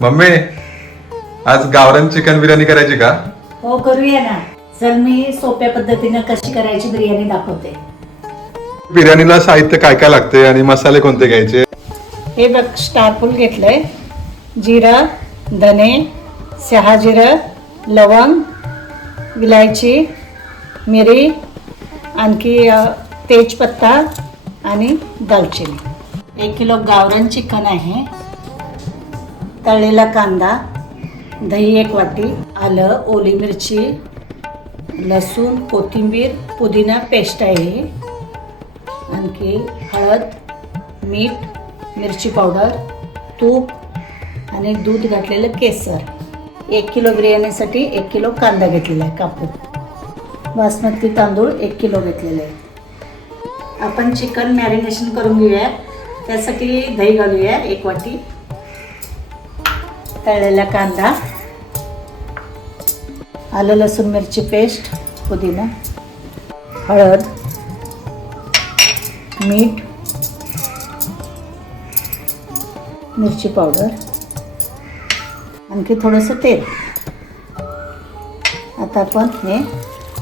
Mummy आज गावरान chicken biryani करायची का? हो करूया ना. चल मी सोप्या पद्धतीनं कशी करायची बिर्याणी दाखवते. बिर्याणीला साहित्य काय काय लागते आणि मसाले कोणते घ्यायचे? हे बघ स्टारफुल घेतलंय. जिरं धने शहाजिरं लवंग विलायची मिरी आणखी तेजपत्ता आणि दालचिनी. एक किलो गावरान चिकन आहे. तळलेला कांदा दही एक वाटी आलं ओली मिरची लसूण कोथिंबीर पुदिना पेस्ट आहे. आणखी हळद मीठ मिरची पावडर तूप आणि दूध घातलेलं केसर. एक किलो बिर्याणीसाठी एक किलो कांदा घेतलेला आहे कापूर बासमती तांदूळ एक किलो घेतलेले आहे. आपण चिकन मॅरिनेशन करून घेऊया. त्यासाठी दही घालूया एक वाटी. तळलेला कांदा आलं लसूण मिरची पेस्ट पुदिना हळद मीठ मिरची पावडर आणखी थोडंसं तेल. आता आपण हे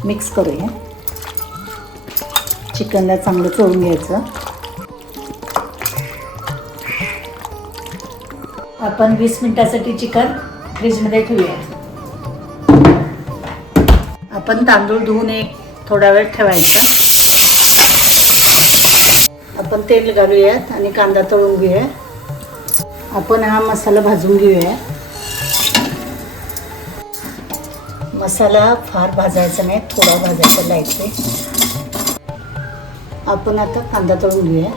मिक्स करूया. चिकनला चांगलं चोळून घ्यायचं. आपण वीस मिनिटासाठी चिकन फ्रीजमध्ये ठेवूया. आपण तांदूळ धुवून एक थोडा वेळ ठेवायचा. आपण तेल घालूयात आणि कांदा तळून घेऊया. आपण हा मसाला भाजून घेऊया. मसाला फार भाजायचा नाही थोडा भाजायचा लाईटली आपण आता कांदा तळून घेऊया.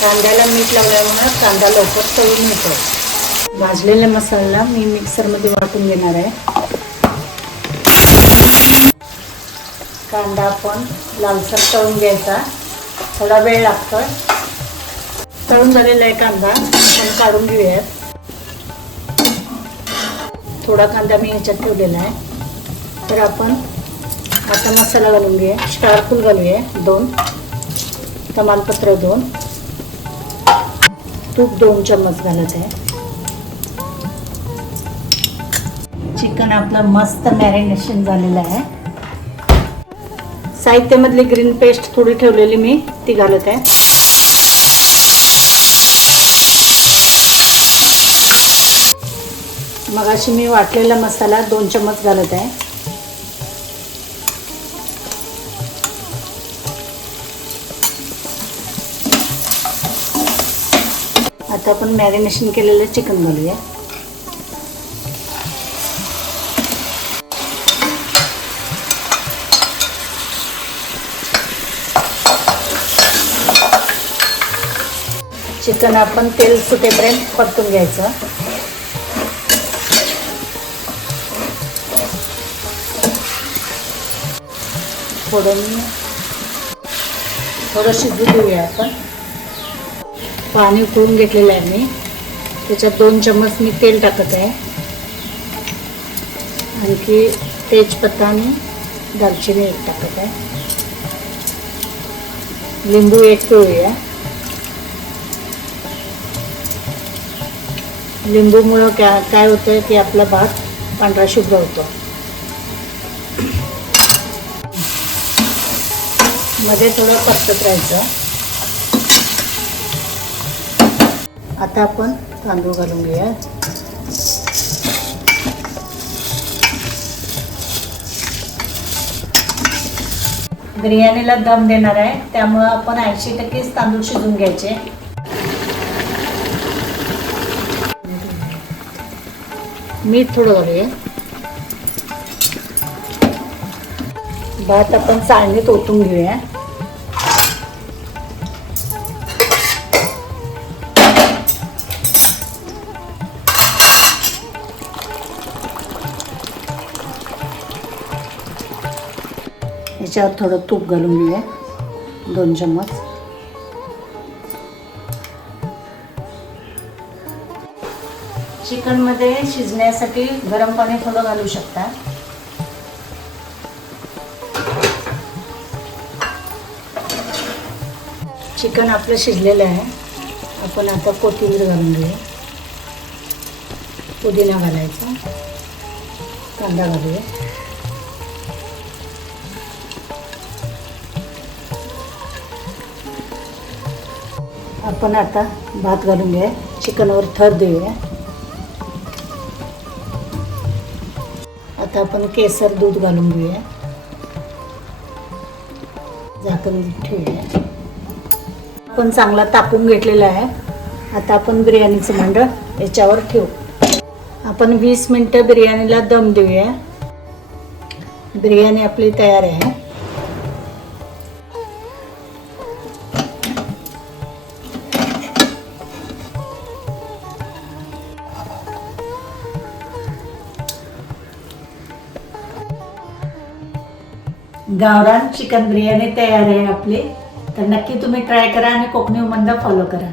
कांद्याला मीठ लावल्यामुळे कांदा लवकर तळून येतो. भाजलेल्या मसाला मी मिक्सरमध्ये वाटून घेणार आहे. कांदा आपण लालसर तळून घ्यायचा. थोडा वेळ लागतो तळून झालेला आहे कांदा. आपण काढून घेऊयात. थोडा कांदा मी ह्याच्यात ठेवलेला आहे. तर आपण आता मसाला घालून घेऊया. स्टारफूल घालूया. दोन. तमालपत्र दोन. तूप दोन चम्मच घालत आहे. चिकन आपलं मस्त मॅरिनेशन झालेलं आहे. साहित्यामधली ग्रीन पेस्ट थोडी ठेवलेली मी ती घालत आहे. मगाशी मी वाटलेला मसाला दोन चम्मच घालत आहे. आता आपण मॅरिनेशन केलेलं चिकन घालूया. चिकन आपण तेल सुटेपर्यंत परतून घ्यायचं. थोडं थोडं शिजू देऊया आपण. पाणी उकळून घेतलेलं आहे मी. त्याच्यात दोन चम्मच मी तेल टाकत आहे. आणखी तेजपत्ता आणि दालचिनी एक टाकत आहे. लिंबू एक पिळूया. लिंबूमुळं काय काय होतं की आपला भात पांढरा शुभ्र होतो. मध्ये थोडं परतत राहायचं. आता आपण तांदूळ घालून घेऊया. बिर्याणीला दम देणार आहे त्यामुळं आपण ऐंशी टक्केच तांदूळ शिजून घ्यायचे. मीठ थोडं घालूया. भात आपण चाळणीत ओतून घेऊया. याच्यावर थोडं तूप घालून घेऊया. दोन चम्मच. चिकनमध्ये शिजण्यासाठी गरम पाणी थोडं घालू शकता. चिकन आपलं शिजलेलं आहे. आपण आता कोथिंबीर घालून घेऊ. पुदिना घालायचा. कांदा घालूया. आपण आता भात घालून घेऊया चिकनवर थर देऊया. आता आपण केसर दूध घालून घेऊया. झाकण ठेवूया. आपण चांगला तापून घेतलेला आहे. आता आपण बिर्याणीचं भांडं याच्यावर ठेवू. आपण वीस मिनटं बिर्याणीला दम देऊया. बिर्याणी आपली तयार आहे. गावरान चिकन बिर्याणी तयार आहे आपली. तर नक्की तुम्ही ट्राय करा आणि कोकणी उमंदा फॉलो करा.